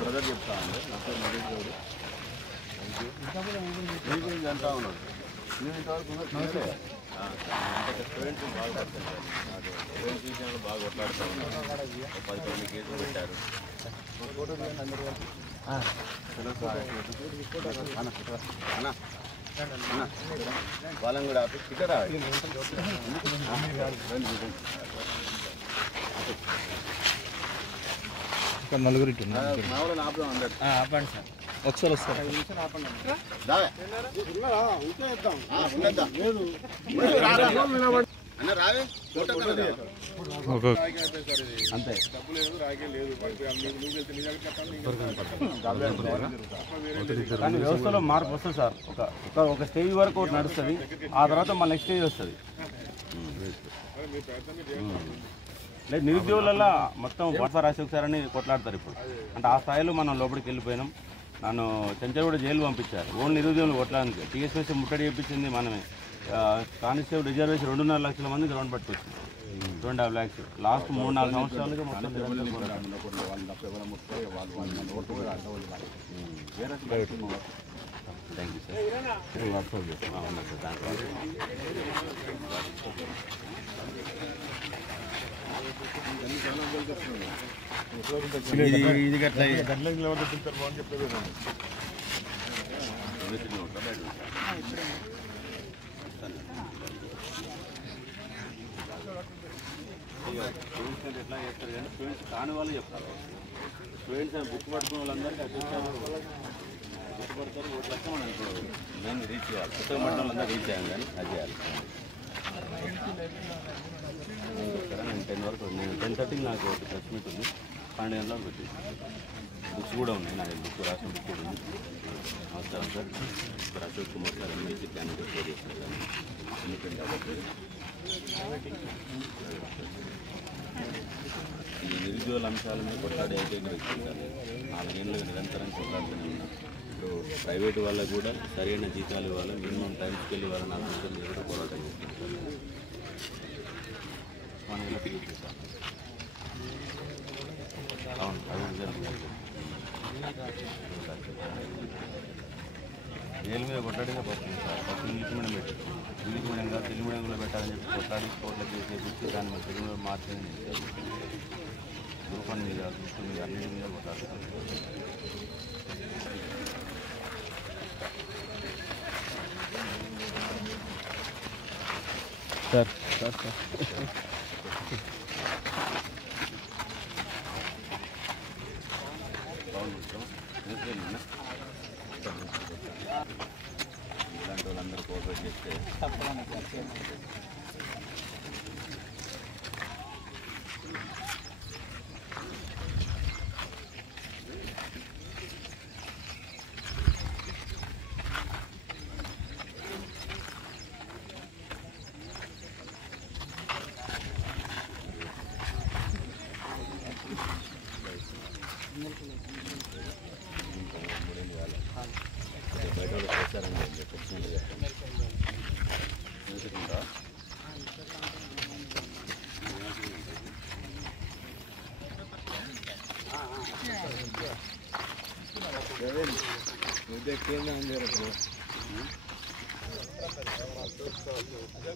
Brother చెప్తా అండి నా పేరు నరేష్ గౌడ్ మీ గురించి అంటా ఉన్నాడు నేను ఇంతవరకు స్టూడెంట్స్ బాగా పడుతుంది స్టూడెంట్స్ విషయంలో బాగా కొట్లాడుతూ ఉన్నారు 10 కేసులు పెట్టారు వాళ్ళని కూడా ఇక్కడ నలుగురి ఆపండి సార్ ఒకసారి వస్తారు అంతే కానీ వ్యవస్థలో మార్పు వస్తుంది సార్. ఒక స్టేజ్ వరకు ఒకటి నడుస్తుంది, ఆ తర్వాత మన నెక్స్ట్ స్టేజ్ వస్తుంది. లేదు నిరుద్యోగులలో మొత్తం వాట్సాప్ అశోక్ సార్ అని కొట్లాడతారు ఇప్పుడు. అంటే ఆ స్థాయిలో మనం లోపలికి వెళ్ళిపోయినాం. నన్ను చెంచల్గూడ జైలు పంపించారు ఓన్లీ నిరుద్యోగులు కొట్టడానికి. టీఎస్పీసీ ముట్టడి చేయించింది మనమే. కానిస్టేబుల్ రిజర్వేషన్ 2.5 లక్షల మంది గ్రౌండ్ పట్టుకొచ్చింది. 2.5 lakhs లాస్ట్ 3-4 సంవత్సరాలుగా మొత్తం. Thank you sir. వాట్సాప్ అవునా సార్ దాంట్లో ఇది గట్లా స్టూడెంట్స్ ఎట్లా చేస్తారు కానీ స్టూడెంట్స్ కాని వాళ్ళు చెప్తారు. స్టూడెంట్స్ బుక్ పట్టుకున్న వాళ్ళందరికీ గుర్తుపడతారు. 1 లక్ష మనం నేను రీచ్ చేయాలి. కొత్త మండలం అందరూ రీచ్ అయ్యాను కానీ అది చేయాలి. నేను 10 వరకు నేను 10:30 నాకు ఒక ప్రెస్ మీట్ ఉంది. 12 గంటలకు పెట్టి బుక్స్ కూడా ఉన్నాయి. నా బుక్ రాసిన బుక్ కూడా ఉంది. నమస్కారం sir. Sir Ashok Kumar sir MLC candidate share చేస్తాను సార్. ఈ నిరుద్యోగుల అంశాల మీద కొట్లాడే ఏకైక వ్యక్తి సార్. 4 ఏళ్ళుగా నిరంతరం కొట్లాడుతూనే ఉన్నాం. ఇప్పుడు ప్రైవేటు వాళ్ళకు కూడా సరైన జీతాలు ఇవ్వాలి, మినిమం టైం స్కేల్ ఇవ్వాలని నా సంస్థల మీద కూడా పోరాటం చేస్తున్నాం సార్. మన ఇలా తీసుకుంటాం. అవును అది రిజల్ట్ ఏళ్ళ మీద కొట్లాడిగా పడుతుంది సార్. ఫస్ట్ ఇంగ్లీష్ మీడియం పెట్టి ఇంగ్లీష్ మీడియం కాదు తెలుగు మీడియం కూడా పెట్టాలని చెప్పి కొట్లాడి కోర్టులో చేసేసి దాన్ని మీద తెలుగు మీద మార్చని గ్రూప్ 1 మీద గ్రూప్ 2 మీద అన్నిటి మీద కొట్లాడుతారు సార్. సార్ సార్ ఇలాంటి వాళ్ళందరూ కోఆపరేట్ చేస్తే బయట వాళ్ళు చేస్తారండి ఖచ్చితంగా చూసుకుంటా.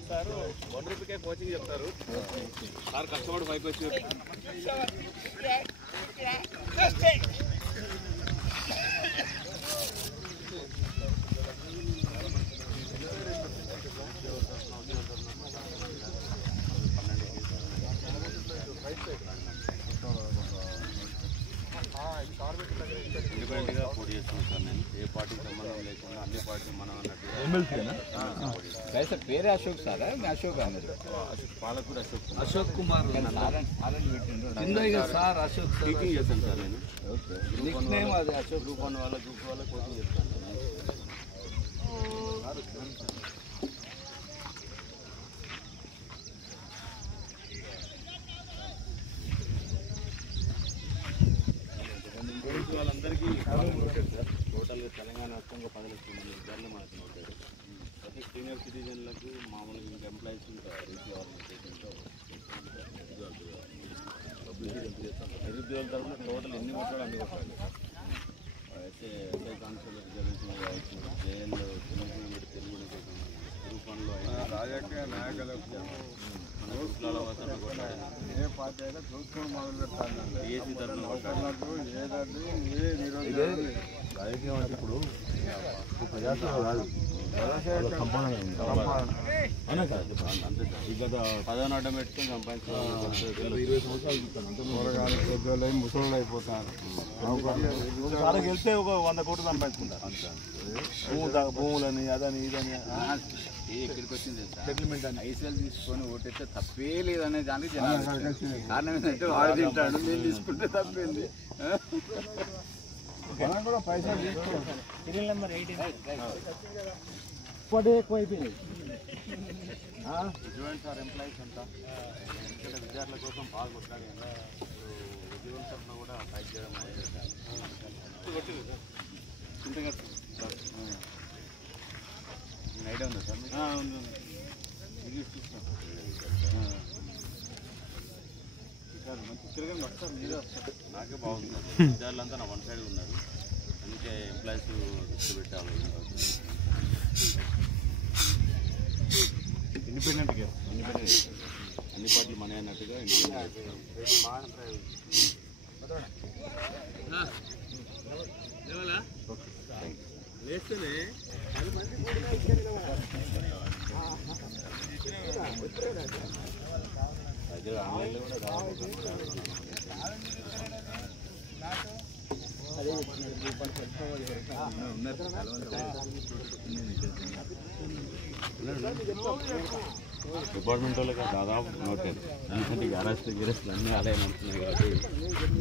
సార్ 1 రూపీకే కోచింగ్ చెప్తారు సార్. కష్టపడి పైకి వచ్చి ఇండిపెండెంట్గా పోటీ చేస్తున్నాను సార్. నేను ఏ పార్టీకి సంబంధం లేకుండా అన్ని పార్టీ మనం అన్నట్టు పేరే అశోక్ సార్. అశోక్ అన్నారు పాలకూరు అశోక్ కుమార్ సార్. అశోక్ టీచింగ్ చేస్తాను సార్. నేను అది అశోక్ గ్రూప్ 1 వాళ్ళ గ్రూప్ 2 వాళ్ళ కోచింగ్ చేస్తాను. వాళ్ళందరికీ టోటల్గా తెలంగాణ రాష్ట్రంలో 10 లక్షల మంది విద్యార్థులు మనకు ఉంటారు. ప్రతి సీనియర్ సిటిజన్లకు మామూలుగా ఇంకా ఎంప్లాయీస్ రీచ్ కావాలని నిరుద్యోగుల తరఫున టోటల్ ఎన్ని కొట్టాలి అన్ని కొట్టాలి. అయితే ఎస్ఐ కానిస్టేబుల్ రిజర్వేషన్ కావచ్చు, జైల్లో తెలుగు రూపంలో రాజకీయ నాయకులకు మన కులాల వసతి కొట్టాలి. ఏ పార్టీ అయినా చూసుకొని మొదలు పెట్టాలి. టీఎస్సీ తరఫున కొట్టాలి. ఏదంటే ఏ నిరోధం రాజకీయం అంటే ఇప్పుడు ప్రజాసేవ కాదు, సంపాదన అవునా సార్? అంతే సార్. ఇక పదవిని అడ్డం పెట్టుకొని సంపాదించుకోవాలి. 20 సంవత్సరాలు చూస్తాను అంతే. కూరగాయలు పెద్దోళ్ళు ముసళ్ళు అయిపోతారు. ఒకసారి వెళ్తే ఒక 100 కోట్లు సంపాదించుకుంటారు. భూములని అదని ఇదని ఎక్కడికి వచ్చింది సెటిల్మెంట్ అని ఐసీఎల్ తీసుకొని ఓటైతే తప్పే లేదనే దానికి జనాలు కారణం ఏంటంటే వాడు తింటాడు, నేను తీసుకుంటే తప్పేంది. మనం కూడా పైసలు తీసుకోవాలి. సీరియల్ నెంబర్ 18 ఎక్కువ అయిపోయింది. స్టూడెంట్స్ ఆర్ ఎంప్లాయీస్ అంతా ఎందుకంటే విద్యార్థుల కోసం బాగా కొట్లాడి ఇప్పుడు ఉద్యోగుల తరఫున కూడా ఫైట్ చేయడం ఐడియా ఉందా సార్? ఉంది. మంచి తిరగండి వస్తారు, మీరే వస్తారు. నాకే బాగుంది. విద్యార్థులంతా నా వన్ సైడ్ ఉన్నారు, అందుకే ఎంప్లాయీస్ దృష్టి పెట్టాలి. ఇండిపెండెంట్గా అన్ని పార్టీలు మనే అన్నట్టుగా అయితే ఆన్లైన్లో కూడా డిపార్ట్మెంట్ వాళ్ళకి దాదాపు నోటెడ్. ఎందుకంటే ఈ అరెస్టులు అన్నీ అలాగే నడుస్తున్నాయి కాబట్టి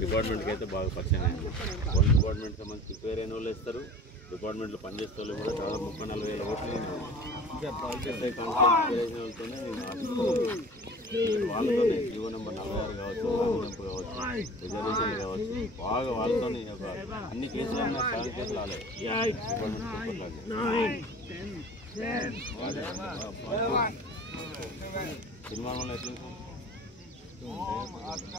డిపార్ట్మెంట్కి అయితే బాగా పరిచయం అయింది. పోలీస్ డిపార్ట్మెంట్ సంబంధించి ప్రిపేర్ అయిన వాళ్ళు ఇస్తారు, డిపార్ట్మెంట్లో పనిచేసే వాళ్ళు కూడా దాదాపు 30-40 వేల ఓట్లు ఎస్ఐ కానిస్టేబుల్ ప్రిపేర్ అయిన వాళ్ళతోనే నేను ఆశిస్తున్నాను. వాళ్ళతోనే జీవో నెంబర్ 46 కావచ్చు, రాజంపు కావచ్చు, రిజర్వేషన్లు కావచ్చు, బాగా వాళ్ళతోనే ఒక అన్ని కేసులు అన్నా 7 కేసులు ఆలే డిపార్ట్మెంట్ సినిమా ఎట్లా